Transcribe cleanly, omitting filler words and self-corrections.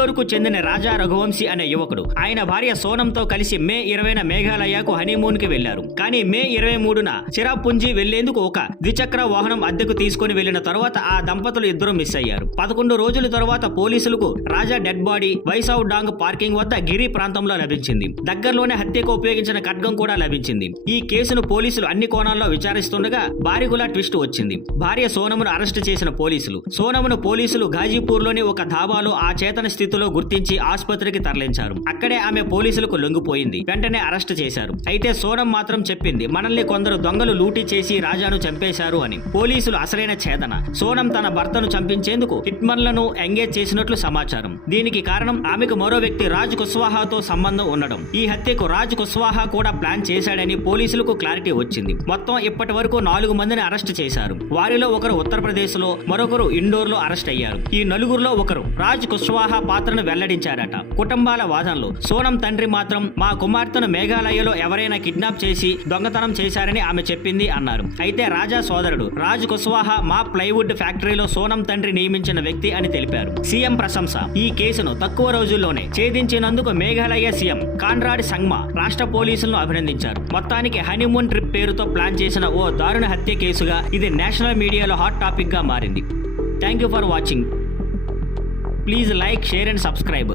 ఇండోర్కు చెందిన రాజా రఘువంశీ అనే యువకుడు ఆయన భార్య సోనంతో కలిసి మే 20న మేఘాలయకు హనీమూన్ కి వెళ్లారు. కానీ మే 23న చిరాపుంజి వెళ్లేందుకు ఒక ద్విచక్ర వాహనం అద్దెకు తీసుకుని వెళ్లిన తర్వాత ఆ దంపతులు ఇద్దరు మిస్ అయ్యారు. 11 రోజుల తర్వాత పోలీసులకు రాజా డెడ్ బాడీ వైసౌ డాంగ్ పార్కింగ్ వద్ద గిరి ప్రాంతంలో లభించింది. దగ్గరలోనే హత్యకు ఉపయోగించిన ఖడ్గం కూడా లభించింది. ఈ కేసును పోలీసులు అన్ని కోణాల్లో విచారిస్తుండగా బారిగులా ట్విస్ట్ వచ్చింది. భార్య సోనమును అరెస్టు చేసిన పోలీసులు పోలీసులు ఘాజీపూర్ లోని ఒక ధాబాలో ఆ చేతన స్థితిలో గుర్తించి ఆసుపత్రికి తరలించారు. అక్కడే ఆమె పోలీసులకు లొంగిపోయింది. వెంటనే అరెస్టు చేశారు. అయితే సోనం మాత్రం చెప్పింది మనల్ని కొందరు దొంగలు లూటీ చేసి రాజాను చంపేశారు అని. పోలీసులు అసలైన ఛేదన సోనం తన భర్తను చంపించేందుకు హిట్మన్లను ఎంగేజ్ చేసినట్లు సమాచారం. దీనికి కారణం ఆమెకు మరో వ్యక్తి రాజ్ కుష్వాహాతో సంబంధం ఉండడం. ఈ హత్యకు రాజ్ కుష్వాహా కూడా ప్లాన్ చేశాడని పోలీసులకు క్లారిటీ వచ్చింది. మొత్తం ఇప్పటి వరకు 4 మందిని అరెస్ట్ చేశారు. వారిలో ఒకరు ఉత్తరప్రదేశ్ లో, మరొకరు ఇండోర్ లో అరెస్ట్ అయ్యారు. ఈ నలుగురిలో ఒకరు రాజ్ కుష్వాహా పాత్రను వెల్లడించారట. కుటుంబాల వాదనలు సోనం తండ్రి మాత్రం మా కుమార్తెను మేఘాలయలో ఎవరైనా కిడ్నాప్ చేసి దొంగతనం చేశారని ఆమె చెప్పింది అన్నారు. అయితే రాజా సోదరుడు రాజ్ కుష్వాహా మా ప్లైవుడ్ ఫ్యాక్టరీలో సోనం తండ్రి నియమించిన వ్యక్తి అని తెలిపారు. సీఎం ప్రశంస ఈ కేసును తక్కువ రోజుల్లోనే ఛేదించినందుకు మేఘాలయ సీఎం కాన్రాడ్ సంగ్మా రాష్ట్ర పోలీసులను అభినందించారు. మొత్తానికి హనీమూన్ ట్రిప్ పేరుతో ప్లాన్ చేసిన ఓ దారుణ హత్య కేసుగా ఇది నేషనల్ మీడియాలో హాట్ టాపిక్ గా మారింది. Thank you for watching. Please like, share and subscribe.